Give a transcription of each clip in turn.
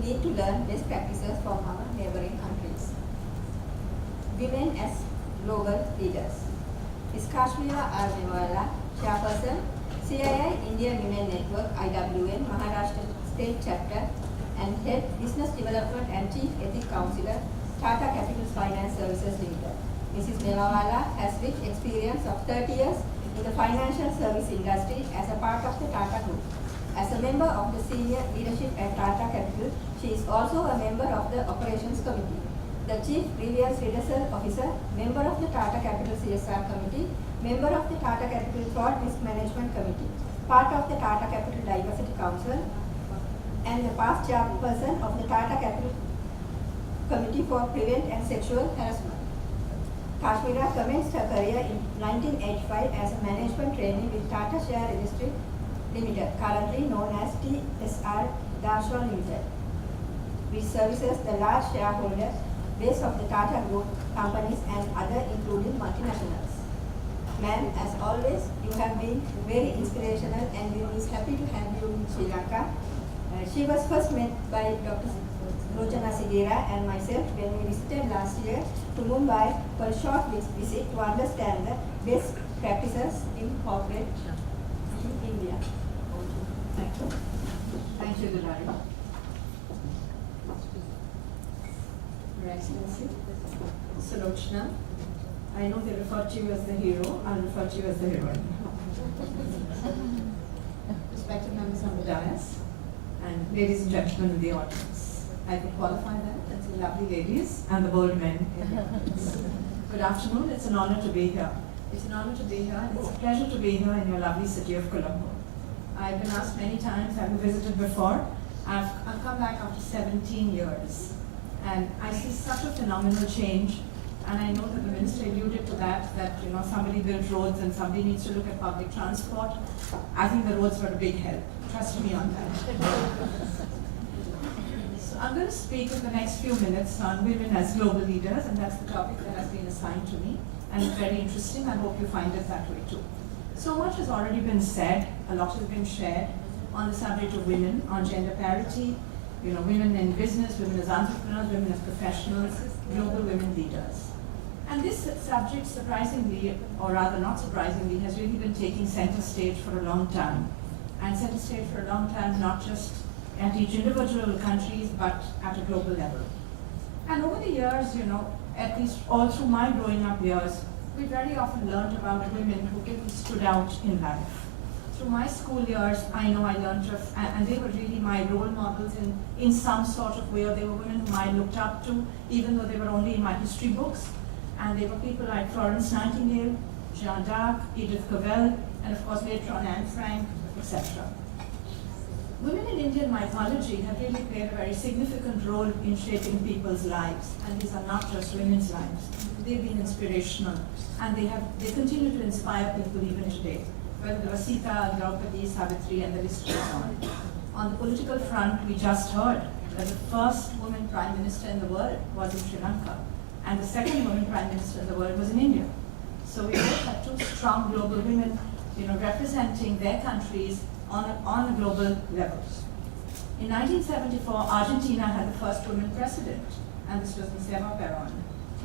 need to learn best practices from our neighboring countries. Women as global leaders. Ms. Kashmira R Mewawala, Chairperson, CII India Women Network IWN Maharashtra State Chapter and Head Business Development and Chief Ethics Counselor, Tata Capital Finance Services Limited. Mrs. Mewawala has rich experience of 30 years in the financial service industry as a part of the Tata Group. As a member of the senior leadership at Tata Capital, she is also a member of the Operations Committee, the Chief Grievance Redressal Officer, member of the Tata Capital CSR Committee, member of the Tata Capital Fraud Risk Management Committee, part of the Tata Capital Diversity Council, and the past chairperson of the Tata Capital Committee for Prevent and Sexual Harassment. Kashmira commenced her career in 1985 as a management trainee with Tata Share Registry Limited, currently known as TSR Darshan Limited, which services the large shareholder base of the Tata Group companies and other including multinationals. Ma'am, as always, you have been very inspirational and we are happy to have you in Sri Lanka. She was first met by Dr. Rojana Sigera and myself when we visited last year to Mumbai for a short visit to understand the best practices in corporate in India. Thank you. Thank you, Dulari. Your Excellency, Sulochana, I know they refer to you as the hero, I'll refer to you as the heroine. Respected members on the dais, and ladies and gentlemen in the audience. I could qualify that as the lovely ladies and the bold men in the audience. Good afternoon, it's an honor to be here. It's an honor to be here, and it's a pleasure to be here in your lovely city of Colombo. I've been asked many times, have you visited before? I've come back after 17 years, and I see such a phenomenal change, and I know that the minister alluded to that somebody built roads and somebody needs to look at public transport. I think the roads were a big help. Trust me on that. So I'm going to speak in the next few minutes on women as global leaders, and that's the topic that has been assigned to me, and it's very interesting. I hope you find it that way too. So much has already been said, a lot has been shared on the subject of women, on gender parity, women in business, women as entrepreneurs, women as professionals, global women leaders. And this subject, surprisingly, or rather not surprisingly, has really been taking center stage for a long time. And center stage for a long time, not just at each individual countries, but at a global level. And over the years, at least all through my growing up years, we very often learned about women who really stood out in life. Through my school years, I know I learned of, and they were really my role models in some sort of way, or they were women whom I looked up to, even though they were only in my history books. And they were people like Florence Nightingale, Jeanne d'Arc, Edith Cavell, and of course later on Anne Frank, etc. Women in Indian mythology have really played a very significant role in shaping people's lives, and these are not just women's lives. They've been inspirational, and they continue to inspire people even today, whether they were Sita, Draupadi, Savitri, and the list goes on. On the political front, we just heard that the first woman prime minister in the world was in Sri Lanka, and the second woman prime minister in the world was in India. So we both have two strong global women, representing their countries on a global level. In 1974, Argentina had the first woman president, and this was Ms. Eva Perón.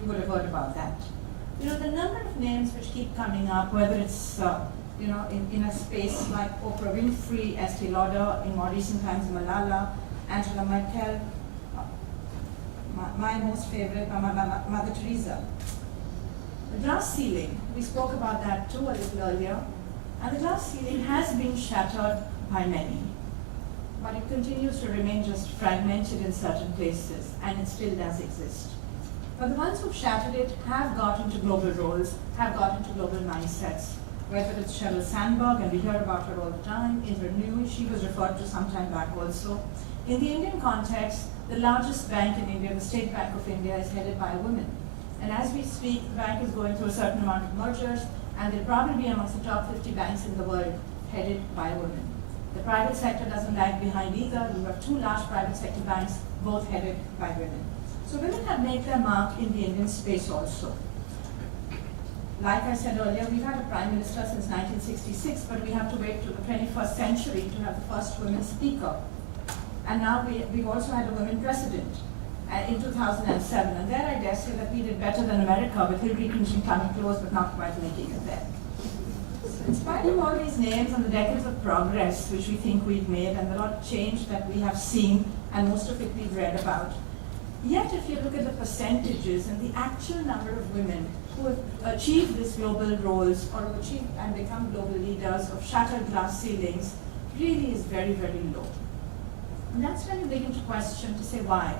You would have heard about that. The number of names which keep coming up, whether it's in a space like Oprah Winfrey, Estee Lauder, in more recent times Malala, Angela Merkel, my most favorite, Mother Teresa. The glass ceiling, we spoke about that too a little earlier, and the glass ceiling has been shattered by many, but it continues to remain just fragmented in certain places, and it still does exist. But the ones who've shattered it have got into global roles, have got into global mindsets, whether it's Sheryl Sandberg, and we hear about her all the time, Indra Nooyi, she was referred to some time back also. In the Indian context, the largest bank in India, the State Bank of India, is headed by a woman. And as we speak, the bank is going through a certain amount of mergers, and they'll probably be amongst the top 50 banks in the world headed by a woman. The private sector doesn't lag behind either. We have two large private sector banks, both headed by women. So women have made their mark in the Indian space also. Like I said earlier, we've had a prime minister since 1966, but we have to wait to the 21st century to have the first women speaker. And now we've also had a woman president in 2007. And there I dare say that we did better than America, with Hillary Clinton coming close but not quite making it there. So in spite of all these names and the decades of progress which we think we've made, and a lot of change that we have seen, and most of it we've read about, yet if you look at the percentages and the actual number of women who have achieved these global roles or have achieved and become global leaders of shattered glass ceilings, really is very, very low. And that's when you begin to question, to say why.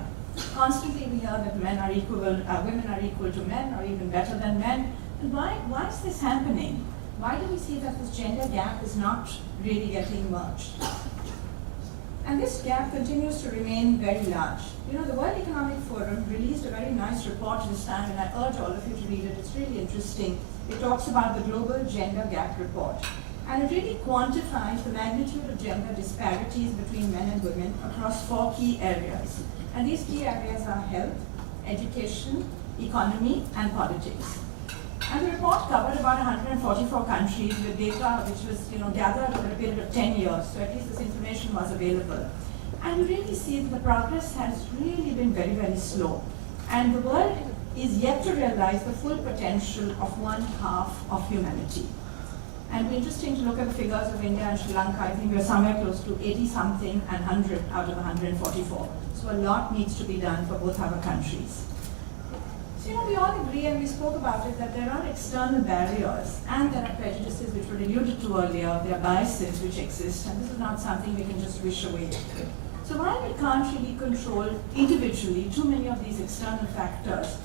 Constantly we hear that women are equal to men, or even better than men. And why is this happening? Why do we see that this gender gap is not really getting merged? And this gap continues to remain very large. You know, the World Economic Forum released a very nice report this time, and I urge all of you to read it. It's really interesting. It talks about the Global Gender Gap Report. And it really quantifies the magnitude of gender disparities between men and women across 4 key areas. And these key areas are health, education, economy, and politics. And the report covered about 144 countries with data which was gathered over a period of 10 years, so at least this information was available. And you really see that the progress has really been very, very slow. And the world is yet to realize the full potential of 1/2 of humanity. And it'll be interesting to look at the figures of India and Sri Lanka. I think we're somewhere close to 80-something and 100 out of 144. So a lot needs to be done for both our countries. So, we all agree, and we spoke about it, that there are external barriers and there are prejudices which were alluded to earlier. There are biases which exist, and this is not something we can just wish away. So while we can't really control individually too many of these external factors,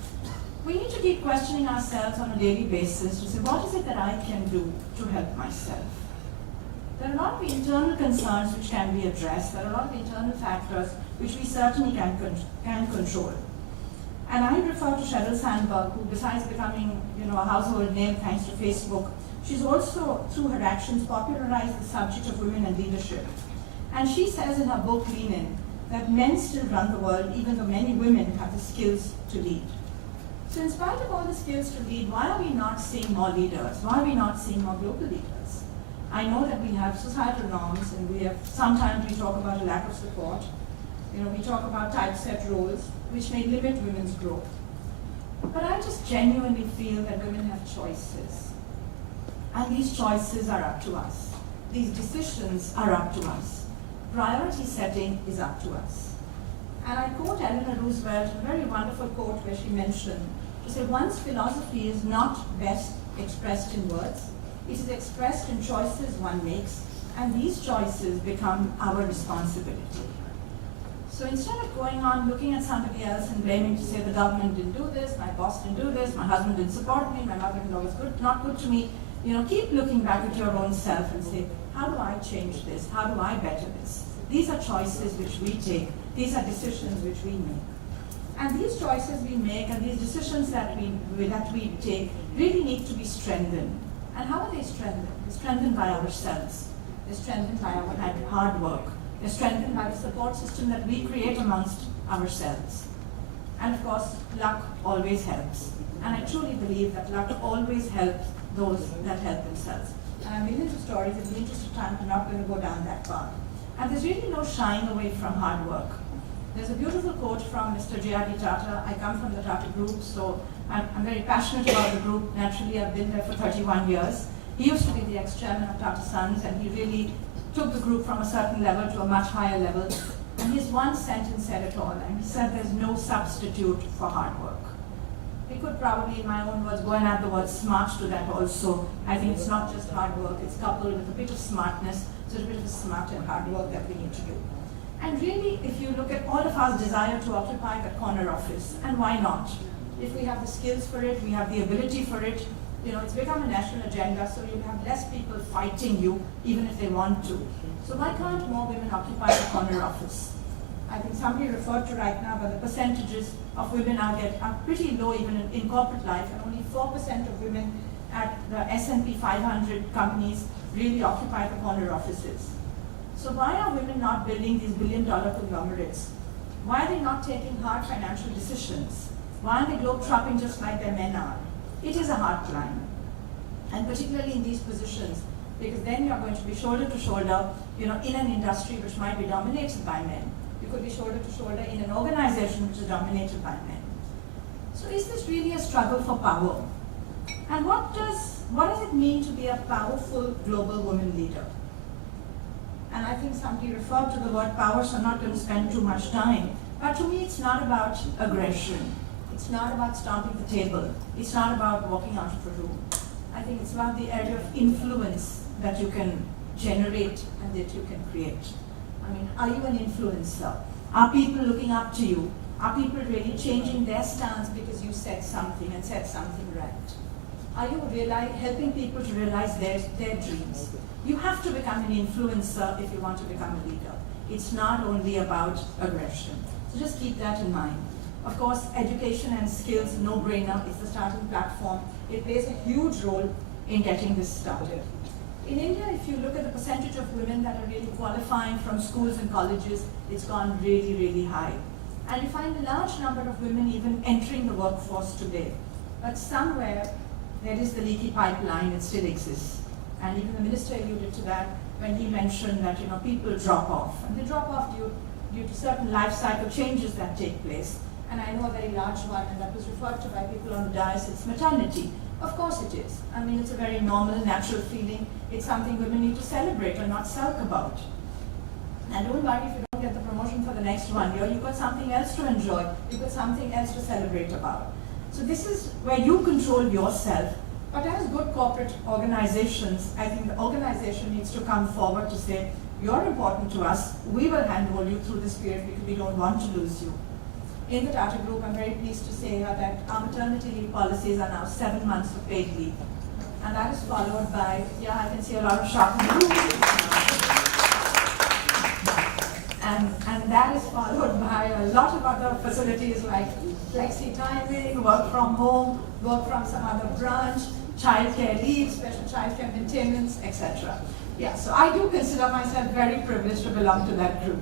we need to keep questioning ourselves on a daily basis to say, what is it that I can do to help myself? There are a lot of internal concerns which can be addressed. There are a lot of internal factors which we certainly can control. And I refer to Sheryl Sandberg, who besides becoming a household name thanks to Facebook, she's also, through her actions, popularized the subject of women and leadership. And she says in her book, Lean In, that men still run the world, even though many women have the skills to lead. So in spite of all the skills to lead, why are we not seeing more leaders? Why are we not seeing more global leaders? I know that we have societal norms, and sometimes we talk about a lack of support. We talk about typeset roles, which may limit women's growth. But I just genuinely feel that women have choices. And these choices are up to us. These decisions are up to us. Priority setting is up to us. And I quote Eleanor Roosevelt, a very wonderful quote where she mentioned, to say, one's philosophy is not best expressed in words. It is expressed in choices one makes, and these choices become our responsibility. So instead of going on looking at somebody else and blaming to say the government didn't do this, my boss didn't do this, my husband didn't support me, my mother-in-law was not good to me, keep looking back at your own self and say, how do I change this? How do I better this? These are choices which we take. These are decisions which we make. And these choices we make and these decisions that we take really need to be strengthened. And how are they strengthened? They're strengthened by ourselves. They're strengthened by our hard work. They're strengthened by the support system that we create amongst ourselves. And of course, luck always helps. And I truly believe that luck always helps those that help themselves. And I'm millions of stories. In the interest of time, I'm not going to go down that path. And there's really no shying away from hard work. There's a beautiful quote from Mr. J.R.D. Tata. I come from the Tata group, so I'm very passionate about the group. Naturally, I've been there for 31 years. He used to be the ex-chairman of Tata Sons, and he really took the group from a certain level to a much higher level. And his one sentence said it all, and he said there's no substitute for hard work. We could probably, in my own words, go and add the word smart to that also. I think it's not just hard work, it's coupled with a bit of smartness, so a bit of smart and hard work that we need to do. And really, if you look at all of our desire to occupy that corner office, and why not? If we have the skills for it, we have the ability for it, it's become a national agenda, so you'll have less people fighting you, even if they want to. So why can't more women occupy the corner office? I think somebody referred to right now, but the percentages of women are pretty low even in corporate life, and only 4% of women at the S&P 500 companies really occupy the corner offices. So why are women not building these billion-dollar conglomerates? Why are they not taking hard financial decisions? Why aren't they globe-trotting just like their men are? It is a hard climb, and particularly in these positions, because then you're going to be shoulder to shoulder, in an industry which might be dominated by men. You could be shoulder to shoulder in an organization which is dominated by men. So is this really a struggle for power? And what does it mean to be a powerful global woman leader? And I think somebody referred to the word power, so I'm not going to spend too much time. But to me, it's not about aggression. It's not about stomping the table. It's not about walking out of a room. I think it's about the area of influence that you can generate and that you can create. I mean, are you an influencer? Are people looking up to you? Are people really changing their stance because you said something and said something right? Are you helping people to realize their dreams? You have to become an influencer if you want to become a leader. It's not only about aggression. So just keep that in mind. Of course, education and skills, no-brainer. It's the starting platform. It plays a huge role in getting this started. In India, if you look at the percentage of women that are really qualifying from schools and colleges, it's gone really, really high. And you find a large number of women even entering the workforce today. But somewhere, there is the leaky pipeline, it still exists. And even the minister alluded to that when he mentioned that people drop off. And they drop off due to certain life cycle changes that take place. And I know a very large one, and that was referred to by people on the dais, it's maternity. Of course it is. I mean, it's a very normal, natural feeling. It's something women need to celebrate and not sulk about. And don't worry if you don't get the promotion for the next 1 year. You've got something else to enjoy. You've got something else to celebrate about. So this is where you control yourself. But as good corporate organizations, I think the organization needs to come forward to say, you're important to us. We will handle you through this period because we don't want to lose you. In the Tata Group, I'm very pleased to say that our maternity leave policies are now 7 months of paid leave. And that is followed by, I can see a lot of shock in the room. And that is followed by a lot of other facilities like flexi timing, work from home, work from some other branch, childcare leave, special childcare maintenance, etc. So I do consider myself very privileged to belong to that group.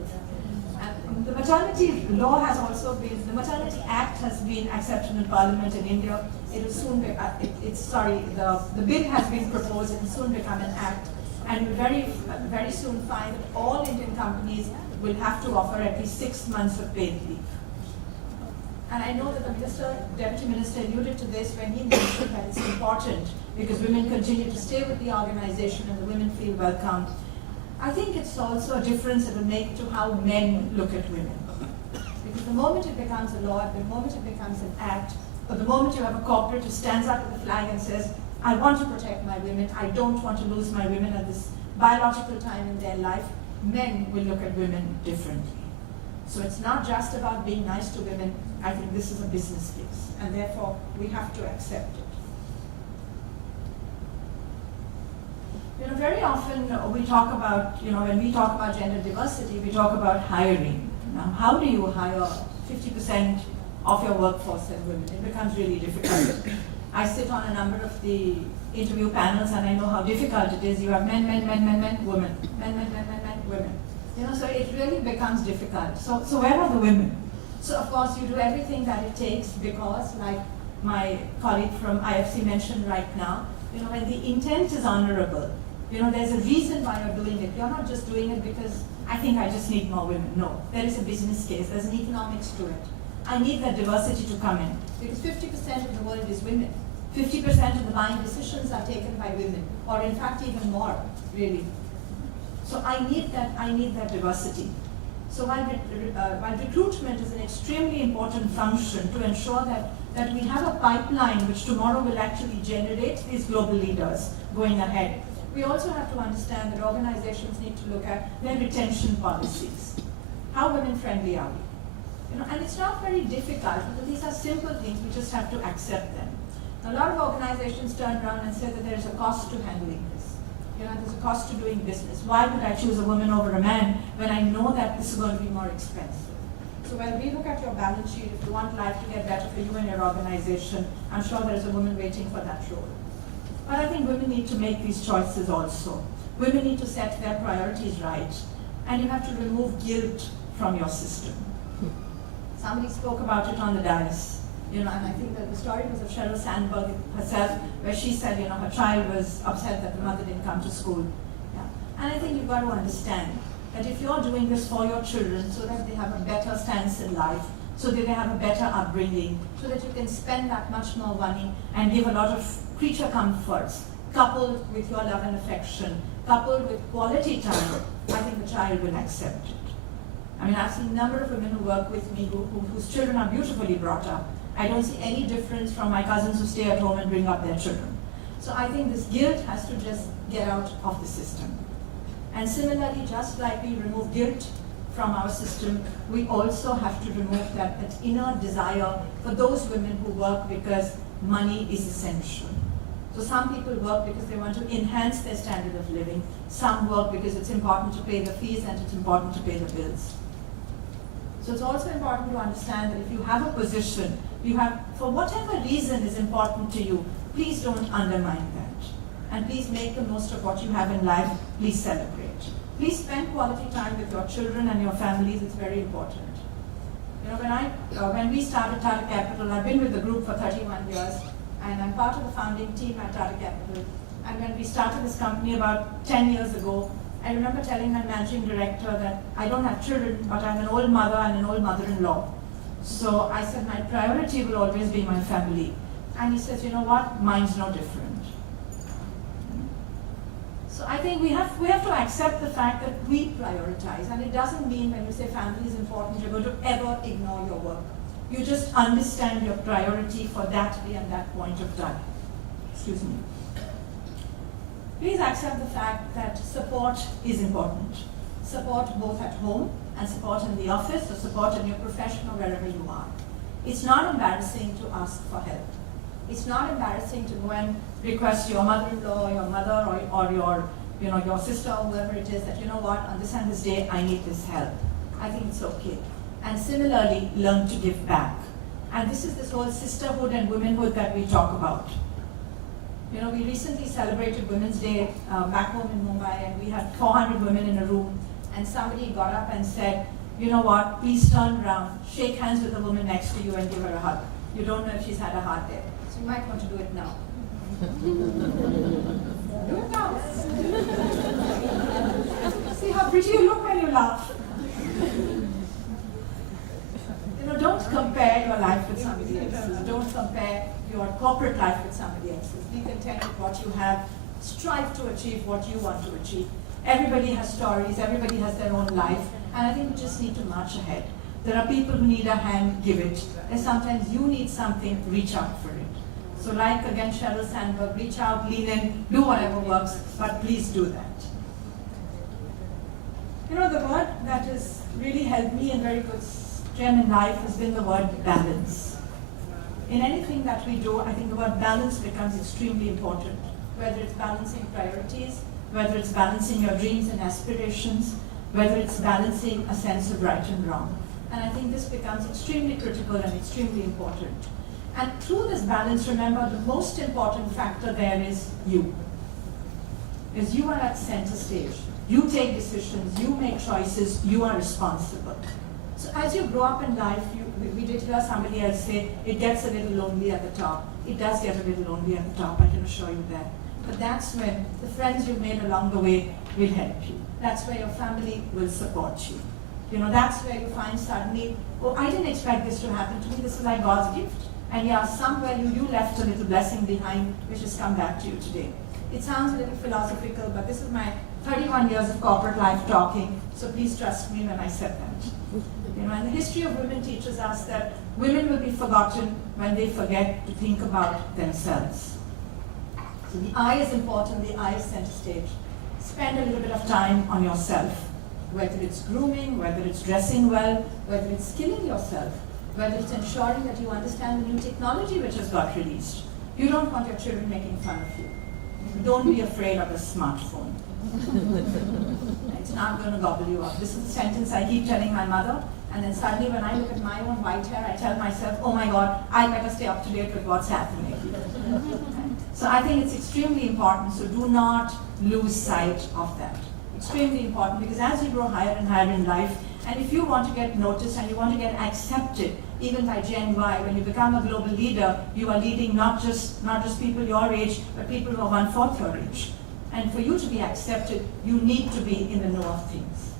And the maternity law has also been, the Maternity Act has been accepted in Parliament in India. It will soon be, the bill has been proposed, it will soon become an act. And you very soon find that all Indian companies will have to offer at least 6 months of paid leave. And I know that the Deputy Minister alluded to this when he mentioned that it's important because women continue to stay with the organization and the women feel welcomed. I think it's also a difference it will make to how men look at women. Because the moment it becomes a law, the moment it becomes an act, or the moment you have a corporate who stands up with a flag and says, I want to protect my women, I don't want to lose my women at this biological time in their life, men will look at women differently. So it's not just about being nice to women. I think this is a business case, and therefore we have to accept it. Very often we talk about, when we talk about gender diversity, we talk about hiring. Now, how do you hire 50% of your workforce as women? It becomes really difficult. I sit on a number of the interview panels, and I know how difficult it is. You have men, women, men, women. So it really becomes difficult. So where are the women? So of course you do everything that it takes because, like my colleague from IFC mentioned right now, when the intent is honorable, there's a reason why you're doing it. You're not just doing it because I think I just need more women. No, there is a business case. There's an economics to it. I need that diversity to come in because 50% of the world is women. 50% of the buying decisions are taken by women, or in fact even more, really. So I need that diversity. So while recruitment is an extremely important function to ensure that we have a pipeline which tomorrow will actually generate these global leaders going ahead, we also have to understand that organizations need to look at their retention policies. How women-friendly are we? And it's not very difficult because these are simple things, we just have to accept them. A lot of organizations turn around and say that there is a cost to handling this. There's a cost to doing business. Why would I choose a woman over a man when I know that this is going to be more expensive? So when we look at your balance sheet, if you want life to get better for you and your organization, I'm sure there is a woman waiting for that role. But I think women need to make these choices also. Women need to set their priorities right. And you have to remove guilt from your system. Somebody spoke about it on the dais. And I think that the story was of Sheryl Sandberg herself, where she said, her child was upset that the mother didn't come to school. And I think you've got to understand that if you're doing this for your children so that they have a better stance in life, so that they have a better upbringing, so that you can spend that much more money and give a lot of creature comforts, coupled with your love and affection, coupled with quality time, I think the child will accept it. I mean, I've seen a number of women who work with me whose children are beautifully brought up. I don't see any difference from my cousins who stay at home and bring up their children. So I think this guilt has to just get out of the system. And similarly, just like we remove guilt from our system, we also have to remove that inner desire for those women who work because money is essential. So some people work because they want to enhance their standard of living. Some work because it's important to pay the fees and it's important to pay the bills. So it's also important to understand that if you have a position, you have, for whatever reason is important to you, please don't undermine that. And please make the most of what you have in life. Please celebrate. Please spend quality time with your children and your families. It's very important. You know, when we started Tata Capital, I've been with the group for 31 years, and I'm part of the founding team at Tata Capital. And when we started this company about 10 years ago, I remember telling my managing director that I don't have children, but I'm an old mother and an old mother-in-law. So I said my priority will always be my family. And he says, you know what, mine's no different. So I think we have to accept the fact that we prioritize. And it doesn't mean when you say family is important, you're going to ever ignore your work. You just understand your priority for that day and that point of time. Excuse me. Please accept the fact that support is important. Support both at home and support in the office or support in your profession or wherever you are. It's not embarrassing to ask for help. It's not embarrassing to go and request your mother-in-law, your mother, or your sister, or whoever it is, that, you know what, on this and this day, I need this help. I think it's okay. And similarly, learn to give back. And this is this whole sisterhood and womanhood that we talk about. You know, we recently celebrated Women's Day back home in Mumbai, and we had 400 women in a room, and somebody got up and said, you know what, please turn around, shake hands with the woman next to you and give her a hug. You don't know if she's had a hard day. So you might want to do it now. Do it now. See how pretty you look when you laugh. You know, don't compare your life with somebody else's. Don't compare your corporate life with somebody else's. Be content with what you have. Strive to achieve what you want to achieve. Everybody has stories. Everybody has their own life. And I think we just need to march ahead. There are people who need a hand, give it. And sometimes you need something, reach out for it. So like, again, Sheryl Sandberg, reach out, lean in, do whatever works, but please do that. You know, the word that has really helped me in very good gem in life has been the word balance. In anything that we do, I think the word balance becomes extremely important. Whether it's balancing priorities, whether it's balancing your dreams and aspirations, whether it's balancing a sense of right and wrong. And I think this becomes extremely critical and extremely important. And through this balance, remember, the most important factor there is you. Is you are at center stage. You take decisions, you make choices, you are responsible. So as you grow up in life, we did hear somebody else say, it gets a little lonely at the top. It does get a little lonely at the top, I can assure you that. But that's when the friends you've made along the way will help you. That's where your family will support you. You know, that's where you find suddenly, oh, I didn't expect this to happen to me. This is like God's gift. And yeah, somewhere you left a little blessing behind, which has come back to you today. It sounds a little philosophical, but this is my 31 years of corporate life talking, so please trust me when I said that. You know, and the history of women teaches us that women will be forgotten when they forget to think about themselves. So the I is important, the I is center stage. Spend a little bit of time on yourself, whether it's grooming, whether it's dressing well, whether it's skilling yourself, whether it's ensuring that you understand the new technology which has got released. You don't want your children making fun of you. Don't be afraid of a smartphone. It's not going to gobble you up. This is a sentence I keep telling my mother, and then suddenly when I look at my own white hair, I tell myself, oh my God, I better stay up to date with what's happening. So I think it's extremely important, so do not lose sight of that. Extremely important, because as you grow higher and higher in life, and if you want to get noticed and you want to get accepted, even by Gen Y, when you become a global leader, you are leading not just people your age, but people who are 1/4 your age. And for you to be accepted, you need to be in the know of things.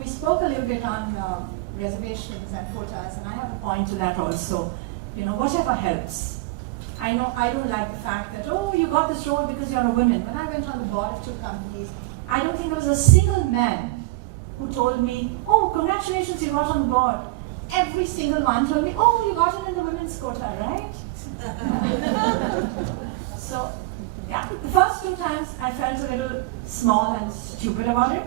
we spoke a little bit on reservations and quotas, and I have a point to that also. Whatever helps. I know I don't like the fact that, oh, you got this role because you're a woman. When I went on the board of 2 companies, I don't think there was a single man who told me, oh, congratulations, you got on the board. Every single one told me, oh, you got it in the women's quota, right? So, yeah, the first 2 times I felt a little small and stupid about it.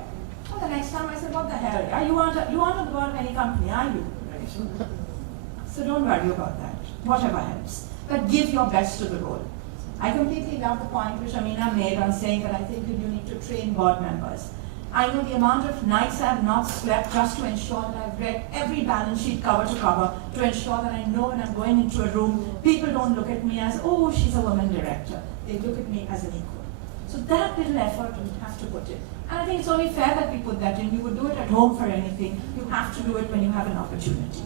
Well, the next time I said, what the hell? You aren't on the board of any company, are you? Right? So don't worry about that. Whatever helps. But give your best to the role. I completely love the point which Amina made on saying that I think that you need to train board members. I know the amount of nights I have not slept just to ensure that I've read every balance sheet cover to cover, to ensure that I know when I'm going into a room, people don't look at me as, oh, she's a woman director. They look at me as an equal. So that little effort we have to put in. And I think it's only fair that we put that in. You would do it at home for anything. You have to do it when you have an opportunity.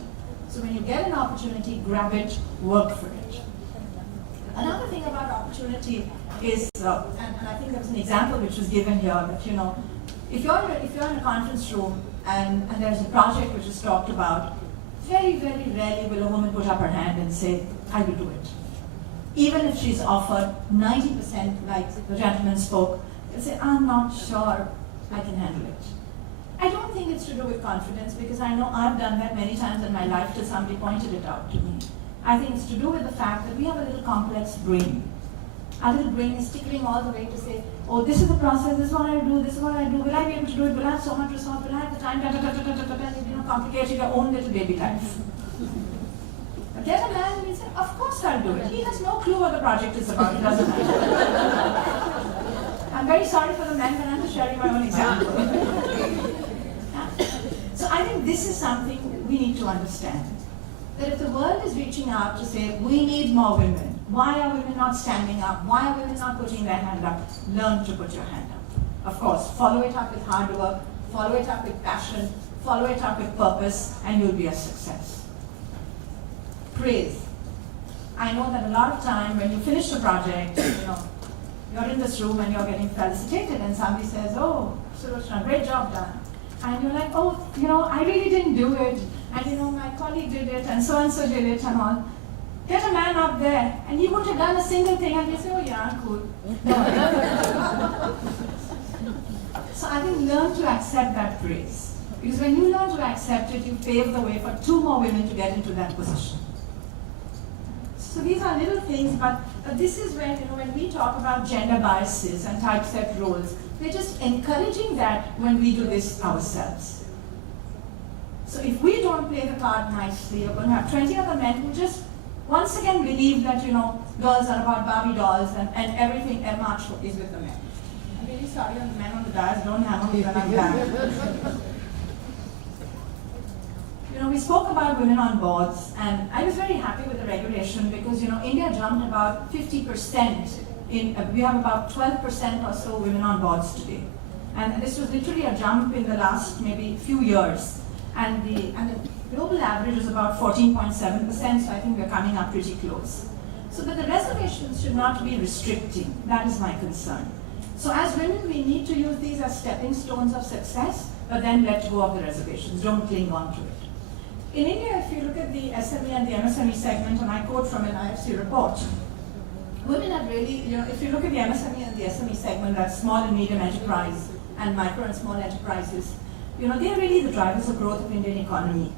So when you get an opportunity, grab it, work for it. Another thing about opportunity is, and I think there was an example which was given here, that if you're in a conference room and there's a project which is talked about, very, very rarely will a woman put up her hand and say, I will do it. Even if she's offered 90%, like the gentleman spoke, they'll say, I'm not sure I can handle it. I don't think it's to do with confidence, because I know I've done that many times in my life till somebody pointed it out to me. I think it's to do with the fact that we have a little complex brain. Our little brain is tickling all the way to say, oh, this is the process, this is what I do, this is what I do, will I be able to do it, will I have so much resource, will I have the time, complicating your own little baby life. But there's a man who will say, of course I'll do it. He has no clue what the project is about, it doesn't matter. I'm very sorry for the men, but I'm just sharing my own example. So I think this is something we need to understand. That if the world is reaching out to say, we need more women, why are women not standing up? Why are women not putting their hand up? Learn to put your hand up. Of course, follow it up with hard work, follow it up with passion, follow it up with purpose, and you'll be a success. Praise. I know that a lot of time when you finish the project, you're in this room and you're getting felicitated, and somebody says, oh, Sulochana, great job done. And you're like, oh, I really didn't do it. And my colleague did it, and so did it, and all. Get a man up there, and he wouldn't have done a single thing, and you say, oh yeah, cool. So I think learn to accept that praise. Because when you learn to accept it, you pave the way for 2 more women to get into that position. So these are little things, but this is when, when we talk about gender biases and typeset roles, we're just encouraging that when we do this ourselves. So if we don't play the card nicely, you're going to have 20 other men who just once again believe that, girls are about Barbie dolls and everything macho is with the men. I'm really sorry on the men on the dais, don't hammer me when I'm back. We spoke about women on boards, and I was very happy with the regulation because, India jumped about 50%. We have about 12% or so women on boards today. And this was literally a jump in the last maybe few years. And the global average is about 14.7%, so I think we're coming up pretty close. So that the reservations should not be restricting, that is my concern. So as women, we need to use these as stepping stones of success, but then let go of the reservations, don't cling on to it. In India, if you look at the SME and the MSME segment, and I quote from an IFC report, women have really, if you look at the MSME and the SME segment, that's small and medium enterprise and micro and small enterprises, they're really the drivers of growth of Indian economy.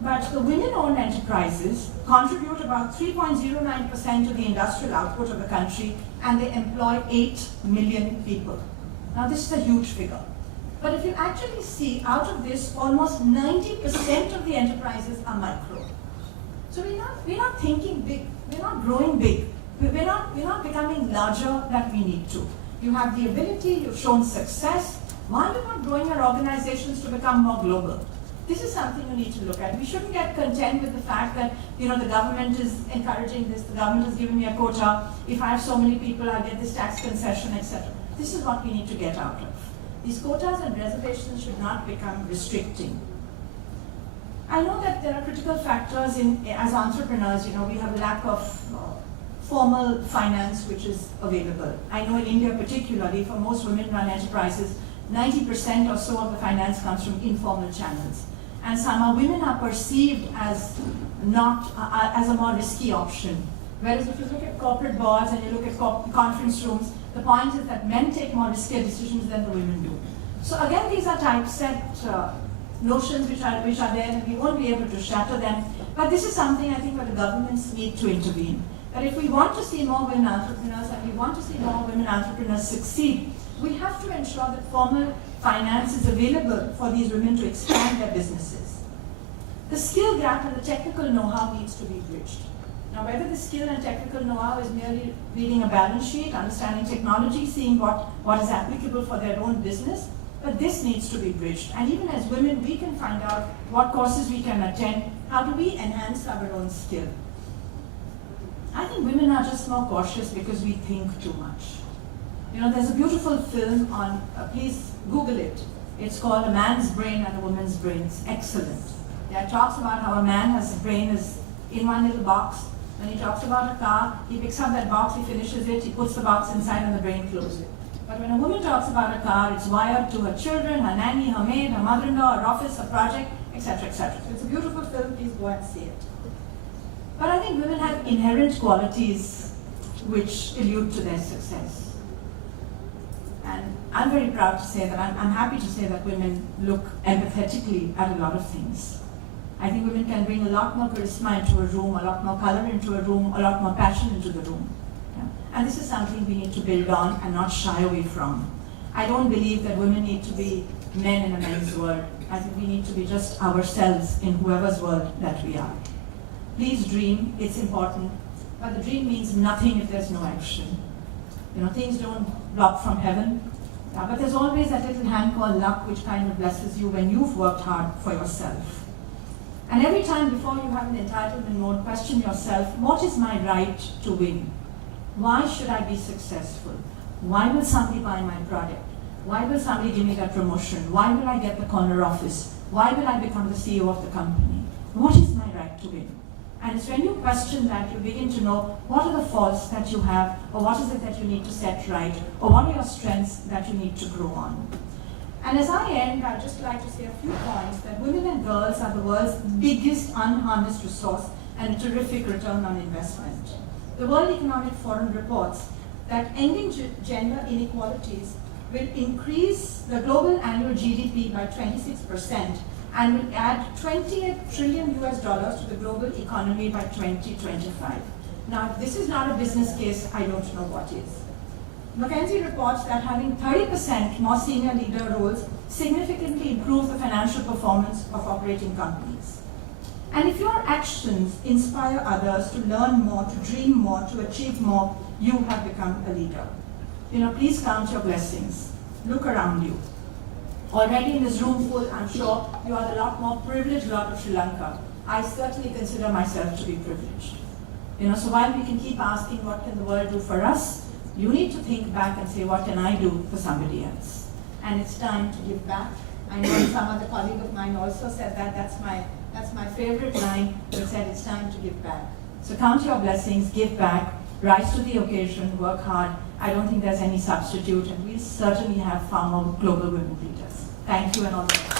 But the women-owned enterprises contribute about 3.09% to the industrial output of the country, and they employ 8 million people. Now this is a huge figure. But if you actually see, out of this, almost 90% of the enterprises are micro. So we're not thinking big, we're not growing big, we're not becoming larger than we need to. You have the ability, you've shown success. Why are you not growing your organizations to become more global? This is something you need to look at. We shouldn't get content with the fact that the government is encouraging this, the government is giving me a quota. If I have so many people, I'll get this tax concession, etc. This is what we need to get out of. These quotas and reservations should not become restricting. I know that there are critical factors as entrepreneurs. We have a lack of formal finance which is available. I know in India particularly, for most women-run enterprises, 90% or so of the finance comes from informal channels. And somehow women are perceived as not, as a more risky option. Whereas if you look at corporate boards and you look at conference rooms, the point is that men take more riskier decisions than the women do. So again, these are typeset notions which are there, and we won't be able to shatter them. But this is something I think where the governments need to intervene. That if we want to see more women entrepreneurs and we want to see more women entrepreneurs succeed, we have to ensure that formal finance is available for these women to expand their businesses. The skill gap and the technical know-how needs to be bridged. Now, whether the skill and technical know-how is merely reading a balance sheet, understanding technology, seeing what is applicable for their own business, but this needs to be bridged. And even as women, we can find out what courses we can attend, how do we enhance our own skill. I think women are just more cautious because we think too much. You know, there's a beautiful film on, please Google it. It's called A Man's Brain and a Woman's Brain. It's excellent. Yeah, it talks about how a man has a brain is in one little box. When he talks about a car, he picks up that box, he finishes it, he puts the box inside and the brain closes it. But when a woman talks about a car, it's wired to her children, her nanny, her maid, her mother-in-law, her office, her project, etc., etc. So it's a beautiful film, please go and see it. But I think women have inherent qualities which allude to their success. And I'm very proud to say that, I'm happy to say that women look empathetically at a lot of things. I think women can bring a lot more charisma into a room, a lot more color into a room, a lot more passion into the room. Yeah. And this is something we need to build on and not shy away from. I don't believe that women need to be men in a men's world. I think we need to be just ourselves in whoever's world that we are. Please dream, it's important, but the dream means nothing if there's no action. You know, things don't drop from heaven, but there's always that little hand called luck which kind of blesses you when you've worked hard for yourself. And every time before you have an entitlement mode, question yourself, what is my right to win? Why should I be successful? Why will somebody buy my product? Why will somebody give me that promotion? Why will I get the corner office? Why will I become the CEO of the company? What is my right to win? And it's when you question that, you begin to know what are the faults that you have, or what is it that you need to set right, or what are your strengths that you need to grow on. And as I end, I'd just like to say a few points that women and girls are the world's biggest unharnessed resource and a terrific return on investment. The World Economic Forum reports that ending gender inequalities will increase the global annual GDP by 26% and will add $28 trillion to the global economy by 2025. Now, if this is not a business case, I don't know what is. McKinsey reports that having 30% more senior leader roles significantly improves the financial performance of operating companies. And if your actions inspire others to learn more, to dream more, to achieve more, you have become a leader. You know, please count your blessings. Look around you. Already in this room full, I'm sure you are the lot more privileged lot of Sri Lanka. I certainly consider myself to be privileged. You know, so while we can keep asking what can the world do for us, you need to think back and say, what can I do for somebody else? And it's time to give back. I know some other colleague of mine also said that. That's my favorite line, that said it's time to give back. So count your blessings, give back, rise to the occasion, work hard. I don't think there's any substitute, and we certainly have far more global women leaders. Thank you and all the best.